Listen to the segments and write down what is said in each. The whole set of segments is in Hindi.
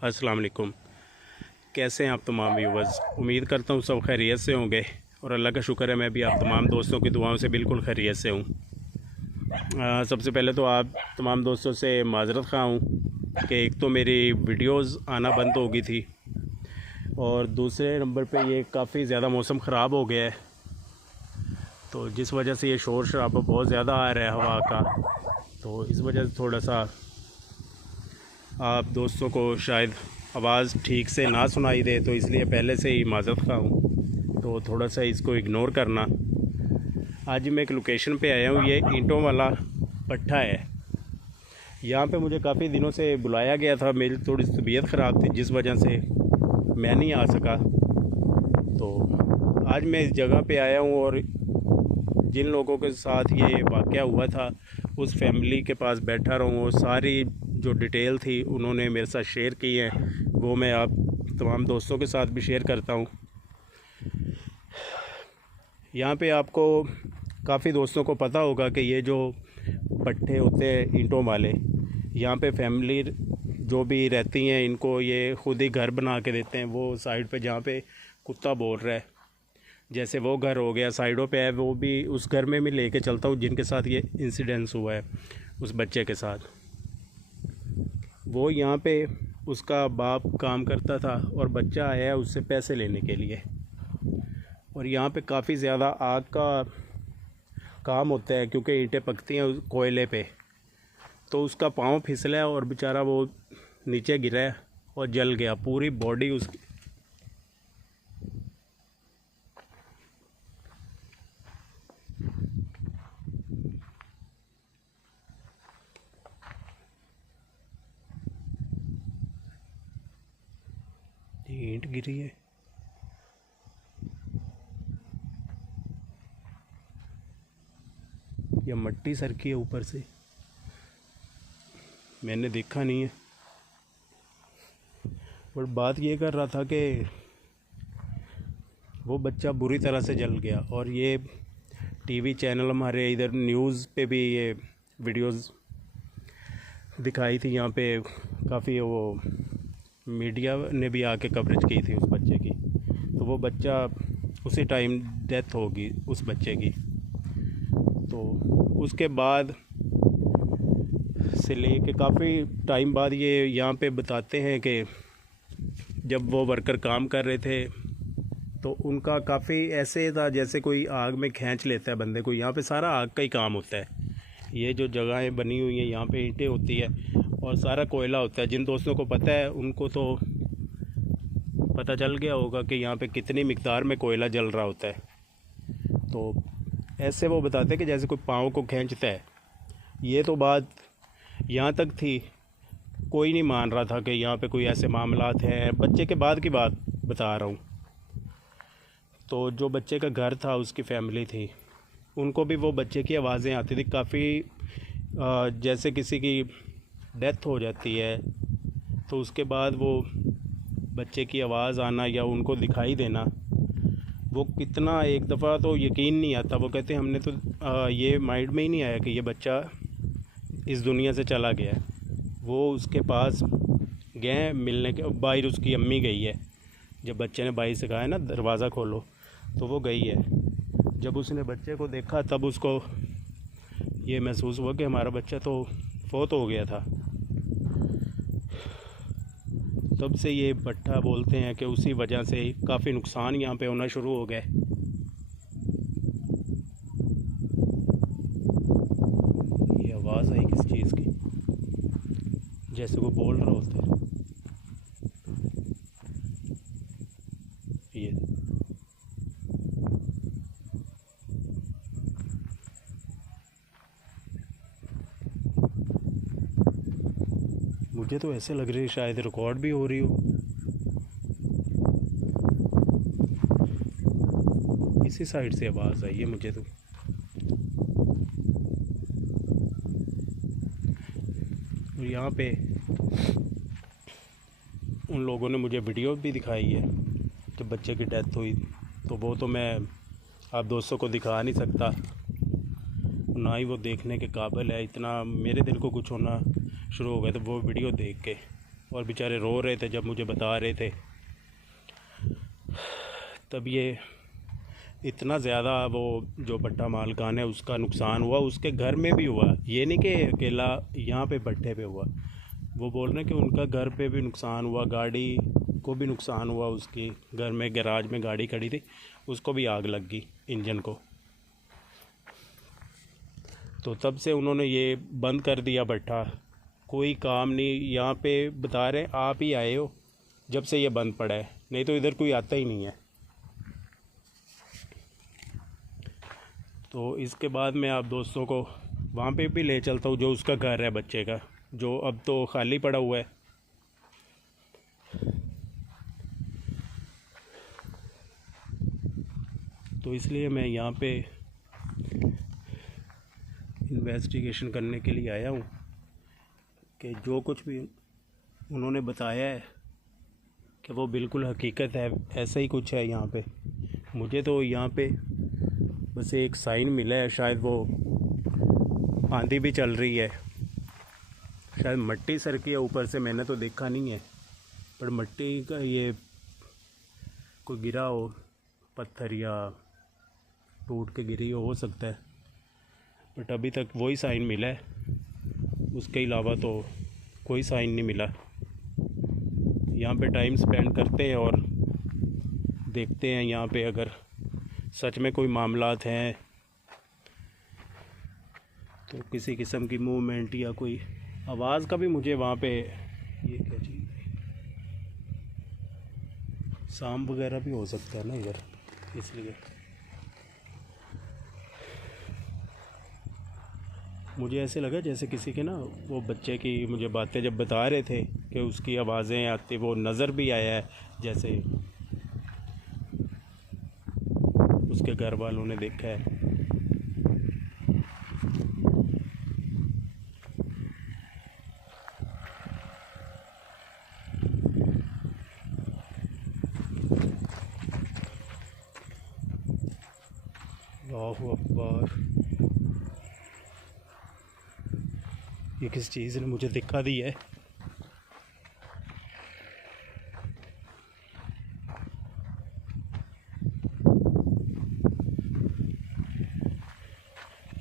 अस्सलाम वालेकुम। कैसे हैं आप तमाम व्यूवर्स। उम्मीद करता हूँ सब खैरियत से होंगे और अल्लाह का शुक्र है मैं भी आप तमाम दोस्तों की दुआओं से बिल्कुल खैरियत से हूँ। सबसे पहले तो आप तमाम दोस्तों से माज़रत ख़्वाह हूँ कि एक तो मेरी वीडियोस आना बंद हो गई थी और दूसरे नंबर पे ये काफ़ी ज़्यादा मौसम ख़राब हो गया है, तो जिस वजह से ये शोर शराबा बहुत ज़्यादा आ रहा है हवा का, तो इस वजह से थोड़ा सा आप दोस्तों को शायद आवाज़ ठीक से ना सुनाई दे, तो इसलिए पहले से ही माज़रत ख़्वाह हूँ, तो थोड़ा सा इसको इग्नोर करना। आज मैं एक लोकेशन पे आया हूँ, ये ईंटों वाला पट्टा है। यहाँ पे मुझे काफ़ी दिनों से बुलाया गया था, मेरी थोड़ी तबीयत ख़राब थी जिस वजह से मैं नहीं आ सका। तो आज मैं इस जगह पे आया हूँ और जिन लोगों के साथ ये वाक़या हुआ था उस फैमिली के पास बैठा रहा हूँ और सारी जो डिटेल थी उन्होंने मेरे साथ शेयर की है, वो मैं आप तमाम दोस्तों के साथ भी शेयर करता हूँ। यहाँ पे आपको काफ़ी दोस्तों को पता होगा कि ये जो पट्टे होते हैं ईंटों वाले, यहाँ पे फैमिली जो भी रहती हैं इनको ये ख़ुद ही घर बना के देते हैं। वो साइड पे जहाँ पे कुत्ता बोल रहा है, जैसे वो घर हो गया साइडों पे है, वो भी उस घर में मैं लेके चलता हूँ जिनके साथ ये इंसिडेंस हुआ है उस बच्चे के साथ। वो यहाँ पे उसका बाप काम करता था और बच्चा आया है उससे पैसे लेने के लिए, और यहाँ पे काफ़ी ज़्यादा आग का काम होता है क्योंकि ईंटें पकती हैं कोयले पे। तो उसका पाँव फिसला है और बेचारा वो नीचे गिरा है और जल गया, पूरी बॉडी उसकी। ईंट गिरी है, या मट्टी सरकी है ऊपर से, मैंने देखा नहीं है। और बात ये कर रहा था कि वो बच्चा बुरी तरह से जल गया, और ये टीवी चैनल हमारे इधर न्यूज़ पे भी ये वीडियोस दिखाई थी। यहाँ पे काफ़ी वो मीडिया ने भी आके कवरेज की थी उस बच्चे की, तो वो बच्चा उसी टाइम डेथ होगी उस बच्चे की। तो उसके बाद से लेके काफ़ी टाइम बाद ये यहाँ पे बताते हैं कि जब वो वर्कर काम कर रहे थे तो उनका काफ़ी ऐसे था जैसे कोई आग में खींच लेता है बंदे को। यहाँ पे सारा आग का ही काम होता है। ये जो जगहें बनी हुई हैं यहाँ पे ईंटें होती है और सारा कोयला होता है। जिन दोस्तों को पता है उनको तो पता चल गया होगा कि यहाँ पे कितनी मिकदार में कोयला जल रहा होता है। तो ऐसे वो बताते हैं कि जैसे कोई पाँव को खींचता है। ये तो बात यहाँ तक थी, कोई नहीं मान रहा था कि यहाँ पे कोई ऐसे मामलात हैं। बच्चे के बाद की बात बता रहा हूँ। तो जो बच्चे का घर था उसकी फैमिली थी, उनको भी वो बच्चे की आवाज़ें आती थी काफ़ी। जैसे किसी की डेथ हो जाती है तो उसके बाद वो बच्चे की आवाज़ आना या उनको दिखाई देना, वो कितना, एक दफ़ा तो यकीन नहीं आता। वो कहते हैं हमने तो ये माइंड में ही नहीं आया कि ये बच्चा इस दुनिया से चला गया है। वो उसके पास गए मिलने के, बाहर उसकी अम्मी गई है। जब बच्चे ने भाई से कहा है ना दरवाज़ा खोलो, तो वो गई है। जब उसने बच्चे को देखा तब उसको ये महसूस हुआ कि हमारा बच्चा तो फौत हो गया था। तब से ये पट्टा बोलते हैं कि उसी वजह से काफ़ी नुकसान यहाँ पे होना शुरू हो गए। ये आवाज़ आई किस चीज़ की, जैसे वो बोल रहा होता है। ये मुझे तो ऐसे लग रही है शायद रिकॉर्ड भी हो रही हो। इसी साइड से आवाज़ आई है मुझे तो। और यहाँ पे उन लोगों ने मुझे वीडियो भी दिखाई है जब बच्चे की डेथ हुई, तो वो तो मैं आप दोस्तों को दिखा नहीं सकता, ना ही वो देखने के काबिल है। इतना मेरे दिल को कुछ होना शुरू हो गया तो वो वीडियो देख के। और बेचारे रो रहे थे जब मुझे बता रहे थे। तब ये इतना ज़्यादा वो जो भट्टा मालकान है उसका नुकसान हुआ, उसके घर में भी हुआ। ये नहीं कि अकेला यहाँ पे भट्टे पे हुआ, वो बोल रहे हैं कि उनका घर पे भी नुकसान हुआ, गाड़ी को भी नुकसान हुआ। उसकी घर में गैराज में गाड़ी खड़ी थी, उसको भी आग लग गई, इंजन को। तो तब से उन्होंने ये बंद कर दिया भट्टा, कोई काम नहीं। यहाँ पे बता रहे आप ही आए हो जब से ये बंद पड़ा है, नहीं तो इधर कोई आता ही नहीं है। तो इसके बाद मैं आप दोस्तों को वहाँ पे भी ले चलता हूँ, जो उसका घर है बच्चे का, जो अब तो खाली पड़ा हुआ है। तो इसलिए मैं यहाँ पे इन्वेस्टिगेशन करने के लिए आया हूँ कि जो कुछ भी उन्होंने बताया है कि वो बिल्कुल हकीकत है, ऐसा ही कुछ है यहाँ पे। मुझे तो यहाँ पे बस एक साइन मिला है, शायद वो आंधी भी चल रही है, शायद मट्टी सरकी है ऊपर से, मैंने तो देखा नहीं है, पर मट्टी का ये कोई गिरा हो, पत्थर या टूट के गिरी हो सकता है, बट अभी तक वही साइन मिला है, उसके अलावा तो कोई साइन नहीं मिला। यहाँ पे टाइम स्पेंड करते हैं और देखते हैं यहाँ पे अगर सच में कोई मामलात हैं तो किसी किस्म की मूवमेंट या कोई आवाज़ का भी मुझे वहाँ पे, ये क्या चीज़ है, सांप वगैरह भी हो सकता है ना इधर, इसलिए मुझे ऐसे लगा जैसे किसी के ना, वो बच्चे की मुझे बातें जब बता रहे थे कि उसकी आवाज़ें आती, वो नज़र भी आया है जैसे उसके घर वालों ने देखा है। अल्लाहु अकबर, ये किस चीज़ ने मुझे दिखा दी है।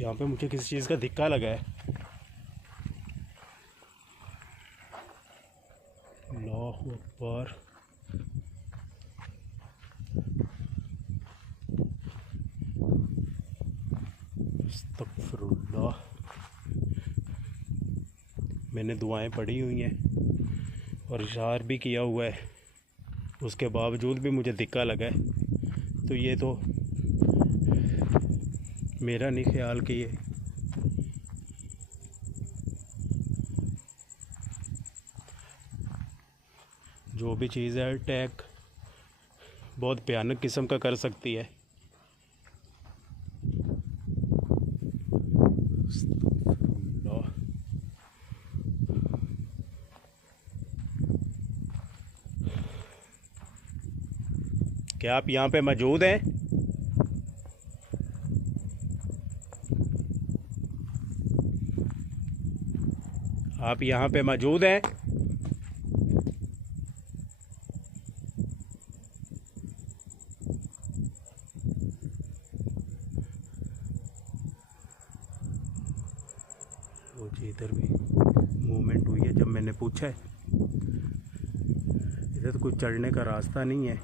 यहाँ पे मुझे किसी चीज़ का धिक्का लगा है। अल्लाहु अकबर, अस्तगफिरुल्लाह। मैंने दुआएं पढ़ी हुई हैं और इशार भी किया हुआ है, उसके बावजूद भी मुझे धिक्का लगा है। तो ये तो मेरा नहीं ख्याल कि ये जो भी चीज़ है अटैक बहुत भयानक किस्म का कर सकती है। क्या आप यहाँ पे मौजूद हैं? आप यहाँ पे मौजूद हैं? वो जी इधर भी मूवमेंट हुई है जब मैंने पूछा है। इधर तो कोई चढ़ने का रास्ता नहीं है,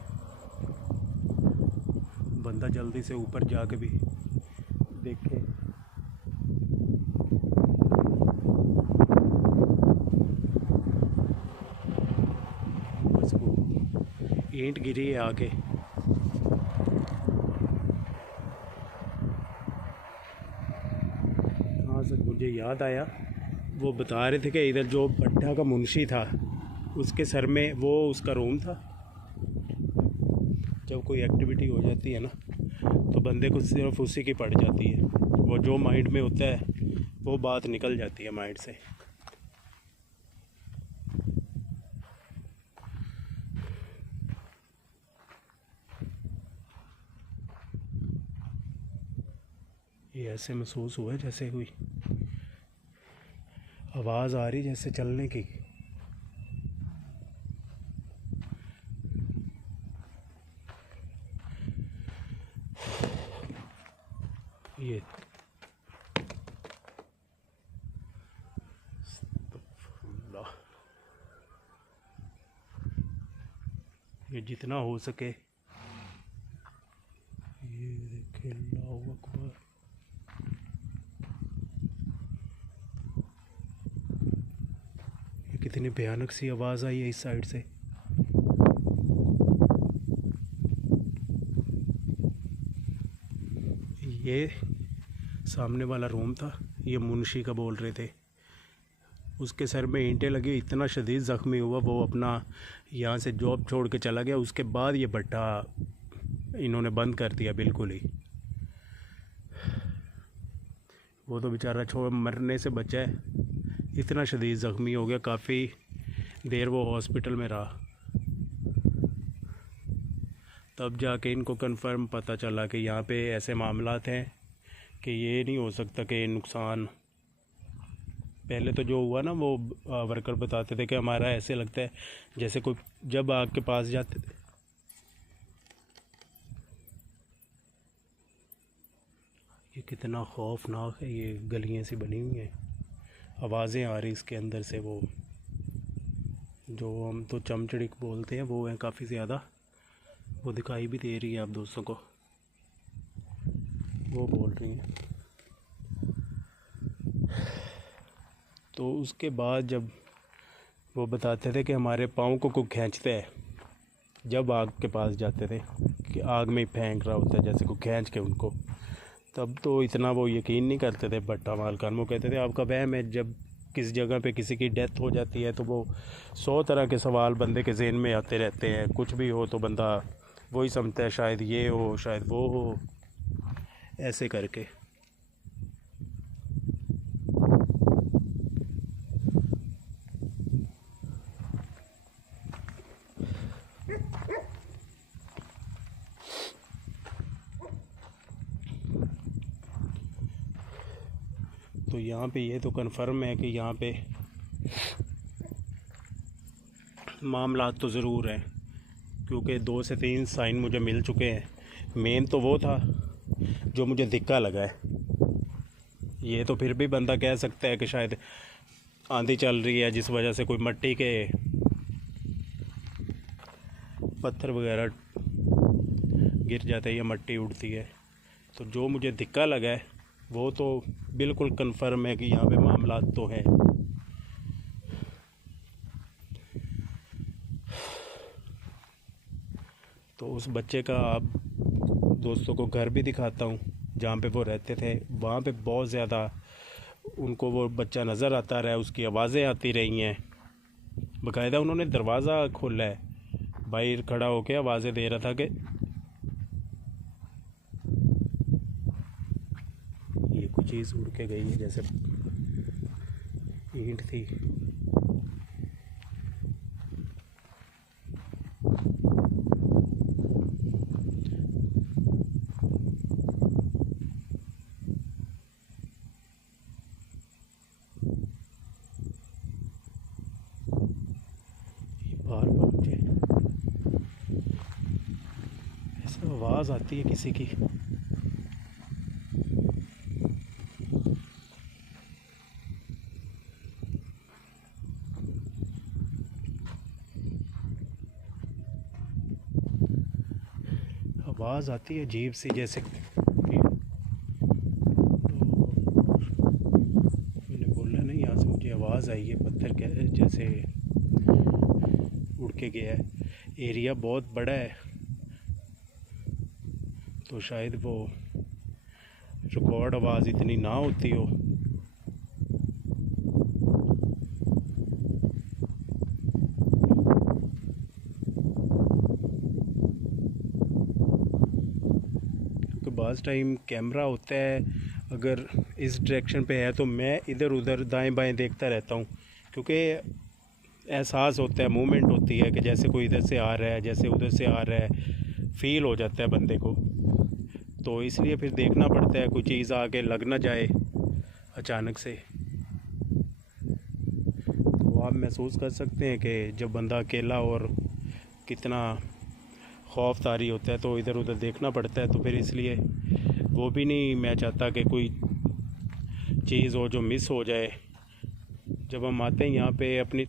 बंदा जल्दी से ऊपर जाके भी देखे। बस वो ईंट गिरी है आगे। हाँ सर, मुझे याद आया, वो बता रहे थे कि इधर जो भट्टा का मुंशी था उसके सर में वो उसका रूम था। जब कोई एक्टिविटी हो जाती है ना तो बंदे को सिर्फ उसी की पड़ जाती है, वो जो माइंड में होता है वो बात निकल जाती है माइंड से। ये ऐसे महसूस हुआ जैसे कोई आवाज़ आ रही जैसे चलने की। ये ये जितना हो सके, ये देखे, अल्लाहू अकबर। ये कितनी भयानक सी आवाज़ आई है इस साइड से। ये सामने वाला रूम था, ये मुंशी का बोल रहे थे। उसके सर में ईंटें लगी, इतना शदीद ज़ख्मी हुआ, वो अपना यहाँ से जॉब छोड़ के चला गया। उसके बाद ये भट्टा इन्होंने बंद कर दिया बिल्कुल ही। वो तो बेचारा छोड़ मरने से बचा है, इतना शदीद ज़ख्मी हो गया, काफ़ी देर वो हॉस्पिटल में रहा। तब जाके इनको कंफर्म पता चला कि यहाँ पे ऐसे मामलात हैं कि ये नहीं हो सकता कि नुकसान। पहले तो जो हुआ ना, वो वर्कर बताते थे कि हमारा ऐसे लगता है जैसे कोई जब आग के पास जाते थे। ये कितना खौफनाक है, ये गलियां सी बनी हुई हैं, आवाज़ें आ रही इसके अंदर से। वो जो हम तो चमचड़िक बोलते हैं वो हैं काफ़ी ज़्यादा, वो दिखाई भी दे रही है आप दोस्तों को, वो बोल रही हैं। तो उसके बाद जब वो बताते थे कि हमारे पाँव को कोई खींचता है, जब आग के पास जाते थे कि आग में ही फेंक रहा होता है जैसे कोई खींच के उनको, तब तो इतना वो यकीन नहीं करते थे भट्टा मालकान। वो कहते थे आपका वहम है। जब किस जगह पे किसी की डेथ हो जाती है तो वो 100 तरह के सवाल बंदे के ज़हन में आते रहते हैं। कुछ भी हो तो बंदा वही समझता है शायद ये हो शायद वो हो, ऐसे करके। तो यहाँ पे ये तो कन्फर्म है कि यहाँ पे मामलात तो ज़रूर हैं, क्योंकि 2 से 3 साइन मुझे मिल चुके हैं। मेन तो वो था जो मुझे दिक्का लगा है। ये तो फिर भी बंदा कह सकता है कि शायद आंधी चल रही है जिस वजह से कोई मिट्टी के पत्थर वगैरह गिर जाते हैं या मिट्टी उड़ती है। तो जो मुझे दिक्का लगा है वो तो बिल्कुल कन्फर्म है कि यहाँ पे मामलात तो हैं। तो उस बच्चे का आप दोस्तों को घर भी दिखाता हूँ जहाँ पे वो रहते थे। वहाँ पे बहुत ज़्यादा उनको वो बच्चा नज़र आता रहा है, उसकी आवाज़ें आती रही हैं। बाकायदा उन्होंने दरवाज़ा खोला है, बाहर खड़ा होकर आवाज़ें दे रहा था कि ये कोई चीज़ उड़ के गई है, जैसे ईंट थी। बार बार मुझे ऐसा आवाज़ आती है किसी की। आवाज़ आती है अजीब सी, जैसे मैंने बोला नहीं, यहाँ से मुझे आवाज़ आई है पत्थर के जैसे उड़ के गया है। एरिया बहुत बड़ा है तो शायद वो रिकॉर्ड आवाज़ इतनी ना होती हो। क्योंकि बाज़ टाइम कैमरा होता है, अगर इस डायरेक्शन पे है तो मैं इधर उधर दाएं बाएं देखता रहता हूँ, क्योंकि एहसास होता है, मूवमेंट होती है कि जैसे कोई इधर से आ रहा है जैसे उधर से आ रहा है, फील हो जाता है बंदे को। तो इसलिए फिर देखना पड़ता है कोई चीज़ आके लग ना जाए अचानक से। तो आप महसूस कर सकते हैं कि जब बंदा अकेला और कितना खौफ तारी होता है, तो इधर उधर देखना पड़ता है। तो फिर इसलिए वो भी नहीं मैं चाहता कि कोई चीज़ हो जो मिस हो जाए। जब हम आते हैं यहाँ पे अपनी